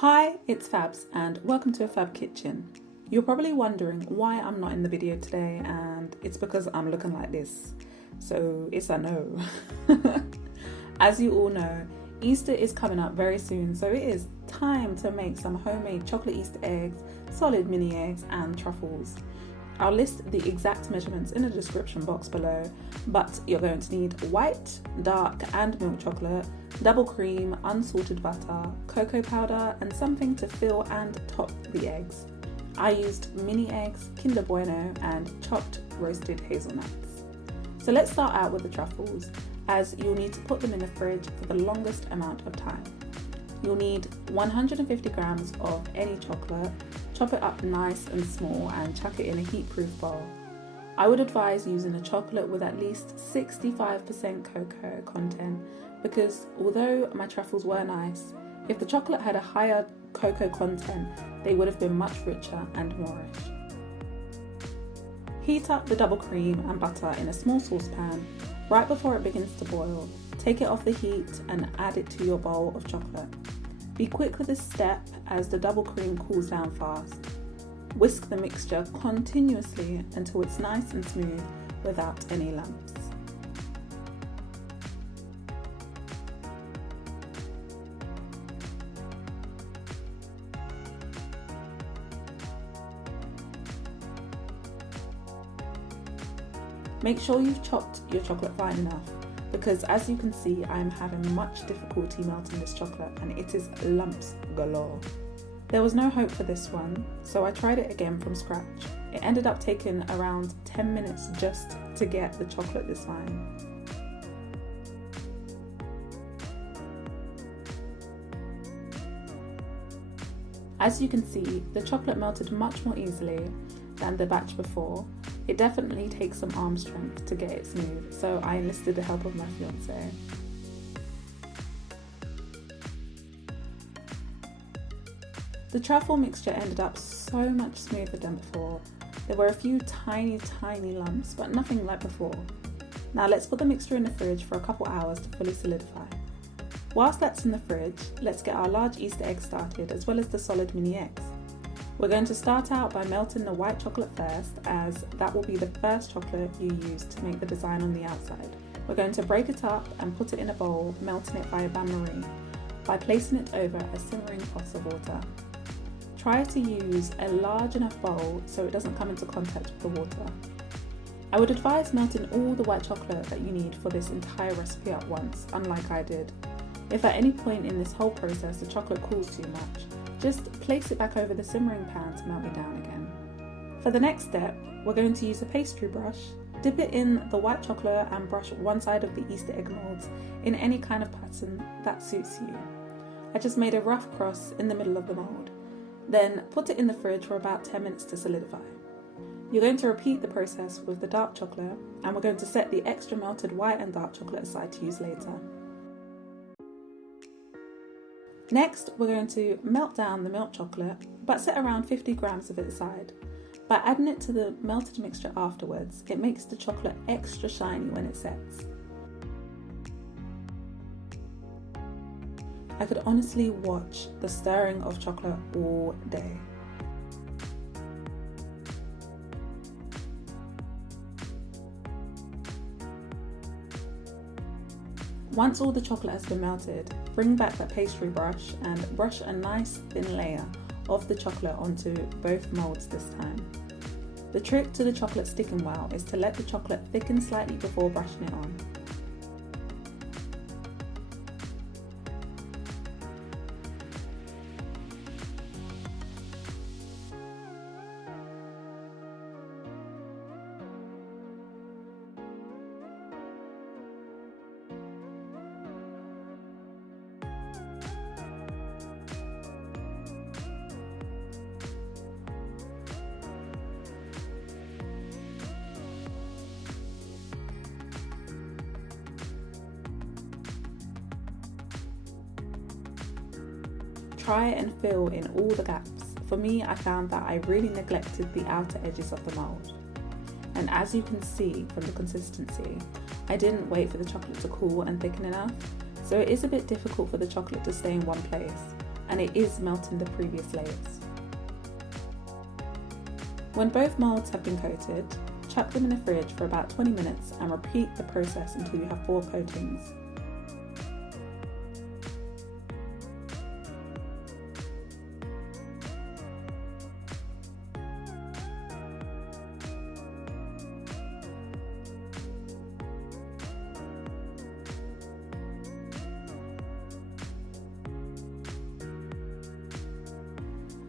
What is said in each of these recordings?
Hi, it's Fabs and welcome to a Fab Kitchen. You're probably wondering why I'm not in the video today, and it's because I'm looking like this. So it's a no. As you all know, Easter is coming up very soon, so it is time to make some homemade chocolate Easter eggs, solid mini eggs and truffles. I'll list the exact measurements in the description box below, but you're going to need white, dark and milk chocolate, double cream, unsalted butter, cocoa powder and something to fill and top the eggs. I used mini eggs, Kinder Bueno and chopped roasted hazelnuts. So let's start out with the truffles, as you'll need to put them in the fridge for the longest amount of time. You'll need 150 grams of any chocolate, chop it up nice and small and chuck it in a heat-proof bowl. I would advise using a chocolate with at least 65% cocoa content, because although my truffles were nice, if the chocolate had a higher cocoa content, they would have been much richer and more rich. Heat up the double cream and butter in a small saucepan. Right before it begins to boil, take it off the heat and add it to your bowl of chocolate. Be quick with this step as the double cream cools down fast. Whisk the mixture continuously until it's nice and smooth without any lumps. Make sure you've chopped your chocolate fine enough, because as you can see, I am having much difficulty melting this chocolate and it is lumps galore. There was no hope for this one, so I tried it again from scratch. It ended up taking around 10 minutes just to get the chocolate this fine. As you can see, the chocolate melted much more easily than the batch before. It definitely takes some arm strength to get it smooth, so I enlisted the help of my fiance. The truffle mixture ended up so much smoother than before. There were a few tiny lumps, but nothing like before. Now let's put the mixture in the fridge for a couple hours to fully solidify. Whilst that's in the fridge, let's get our large Easter egg started, as well as the solid mini eggs. We're going to start out by melting the white chocolate first, as that will be the first chocolate you use to make the design on the outside. We're going to break it up and put it in a bowl, melting it by a bain-marie, by placing it over a simmering pot of water. Try to use a large enough bowl so it doesn't come into contact with the water. I would advise melting all the white chocolate that you need for this entire recipe at once, unlike I did. If at any point in this whole process the chocolate cools too much, just place it back over the simmering pan to melt it down again. For the next step, we're going to use a pastry brush, dip it in the white chocolate and brush one side of the Easter egg moulds in any kind of pattern that suits you. I just made a rough cross in the middle of the mould. Then put it in the fridge for about 10 minutes to solidify. You're going to repeat the process with the dark chocolate, and we're going to set the extra melted white and dark chocolate aside to use later. Next, we're going to melt down the milk chocolate, but set around 50 grams of it aside. By adding it to the melted mixture afterwards, it makes the chocolate extra shiny when it sets. I could honestly watch the stirring of chocolate all day. Once all the chocolate has been melted, bring back that pastry brush and brush a nice thin layer of the chocolate onto both moulds this time. The trick to the chocolate sticking well is to let the chocolate thicken slightly before brushing it on. Try and fill in all the gaps. For me, I found that I really neglected the outer edges of the mould. And as you can see from the consistency, I didn't wait for the chocolate to cool and thicken enough, so it is a bit difficult for the chocolate to stay in one place. and it is melting the previous layers. When both moulds have been coated, chuck them in the fridge for about 20 minutes and repeat the process until you have 4 coatings.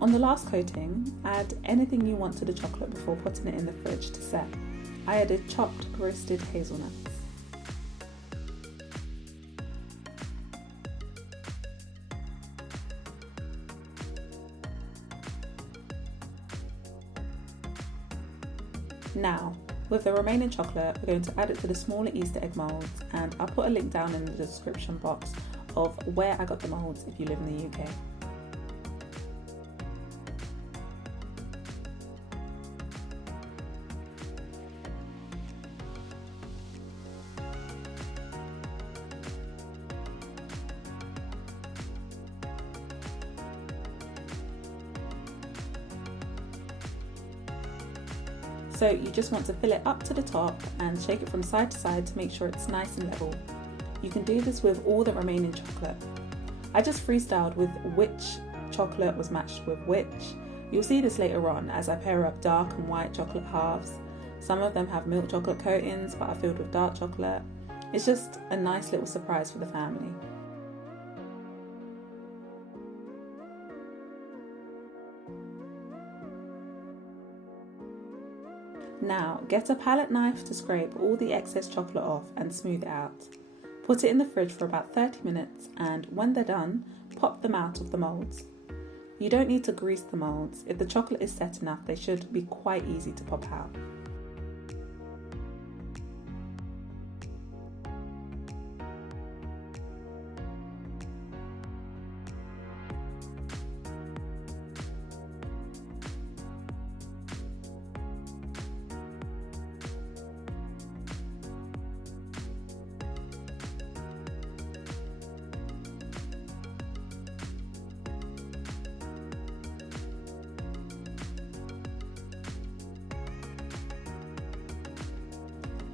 On the last coating, add anything you want to the chocolate before putting it in the fridge to set. I added chopped roasted hazelnuts. Now, with the remaining chocolate, we're going to add it to the smaller Easter egg moulds, and I'll put a link down in the description box of where I got the moulds if you live in the UK. So you just want to fill it up to the top and shake it from side to side to make sure it's nice and level. You can do this with all the remaining chocolate. I just freestyled with which chocolate was matched with which. You'll see this later on as I pair up dark and white chocolate halves. Some of them have milk chocolate coatings but are filled with dark chocolate. It's just a nice little surprise for the family. Now, get a palette knife to scrape all the excess chocolate off and smooth it out. Put it in the fridge for about 30 minutes, and when they're done, pop them out of the moulds. You don't need to grease the moulds. If the chocolate is set enough, they should be quite easy to pop out.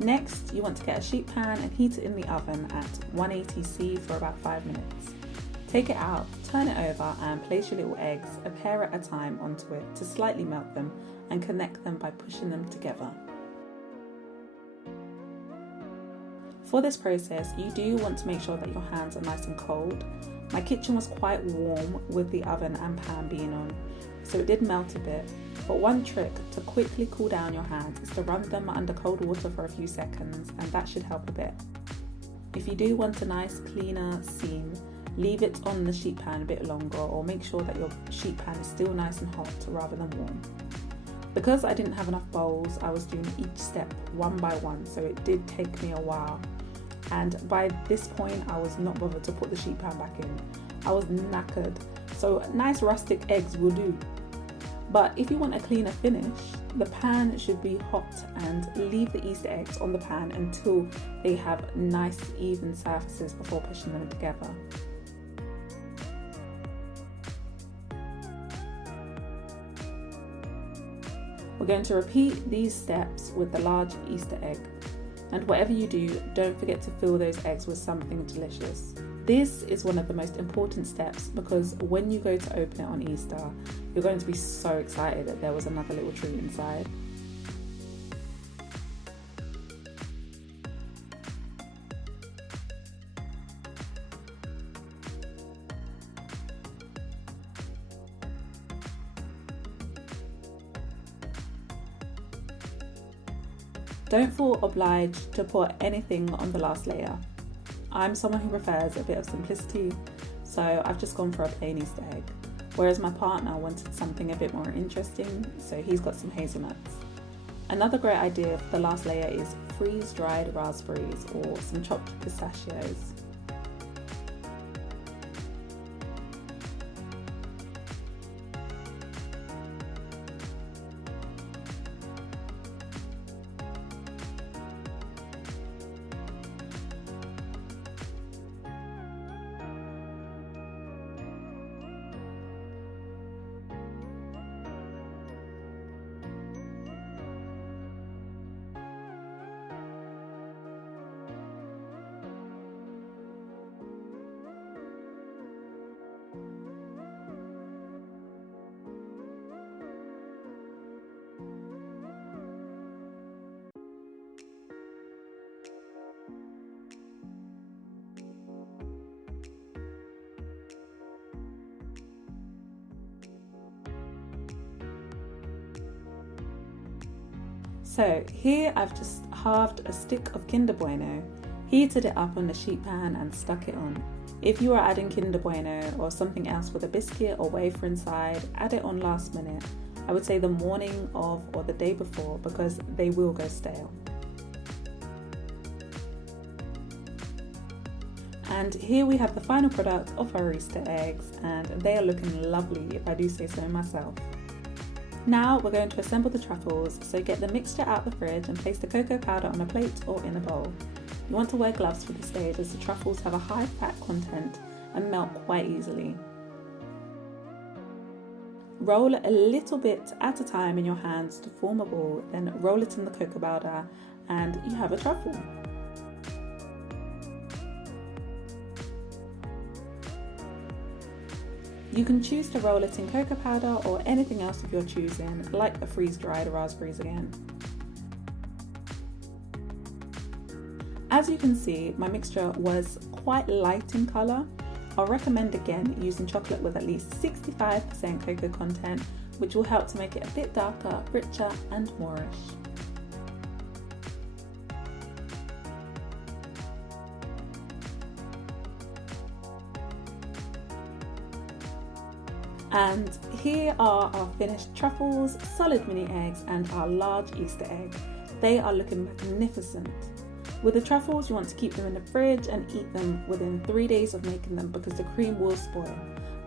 Next, you want to get a sheet pan and heat it in the oven at 180°C for about 5 minutes. Take it out, turn it over and place your little eggs a pair at a time onto it to slightly melt them and connect them by pushing them together. For this process, you do want to make sure that your hands are nice and cold. My kitchen was quite warm with the oven and pan being on, so it did melt a bit. But one trick to quickly cool down your hands is to run them under cold water for a few seconds, and that should help a bit. If you do want a nice cleaner seam, leave it on the sheet pan a bit longer, or make sure that your sheet pan is still nice and hot rather than warm. Because I didn't have enough bowls, I was doing each step one by one, so it did take me a while. And by this point, I was not bothered to put the sheet pan back in. I was knackered, so nice rustic eggs will do. But if you want a cleaner finish, the pan should be hot and leave the Easter eggs on the pan until they have nice even surfaces before pushing them together. We're going to repeat these steps with the large Easter egg. And whatever you do, don't forget to fill those eggs with something delicious. This is one of the most important steps because when you go to open it on Easter, you're going to be so excited that there was another little treat inside. Don't feel obliged to put anything on the last layer. I'm someone who prefers a bit of simplicity, so I've just gone for a plain Easter egg. Whereas my partner wanted something a bit more interesting, so he's got some hazelnuts. Another great idea for the last layer is freeze-dried raspberries or some chopped pistachios. So here I've just halved a stick of Kinder Bueno, heated it up on the sheet pan and stuck it on. If you are adding Kinder Bueno or something else with a biscuit or wafer inside, add it on last minute. I would say the morning of or the day before, because they will go stale. And here we have the final product of our Easter eggs, and they are looking lovely if I do say so myself. Now we're going to assemble the truffles, so get the mixture out the fridge and place the cocoa powder on a plate or in a bowl. You want to wear gloves for this stage as the truffles have a high fat content and melt quite easily. Roll a little bit at a time in your hands to form a ball, then roll it in the cocoa powder and you have a truffle. You can choose to roll it in cocoa powder or anything else of your choosing, like the freeze-dried raspberries again. As you can see, my mixture was quite light in colour. I'll recommend again using chocolate with at least 65% cocoa content, which will help to make it a bit darker, richer and moreish. And here are our finished truffles, solid mini eggs and our large Easter egg. They are looking magnificent. With the truffles, you want to keep them in the fridge and eat them within 3 days of making them because the cream will spoil.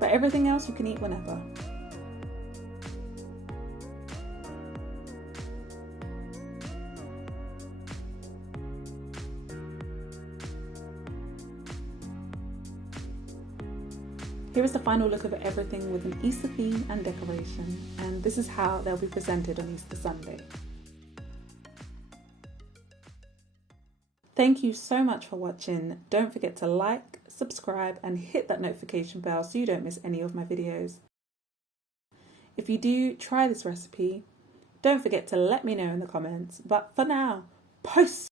But everything else you can eat whenever. Here is the final look of everything with an Easter theme and decoration, and this is how they'll be presented on Easter Sunday. Thank you so much for watching. Don't forget to like, subscribe and hit that notification bell so you don't miss any of my videos. If you do try this recipe, don't forget to let me know in the comments, but for now, post!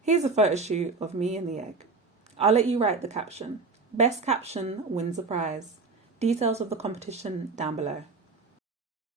Here's a photo shoot of me and the egg. I'll let you write the caption. Best caption wins a prize. Details of the competition down below.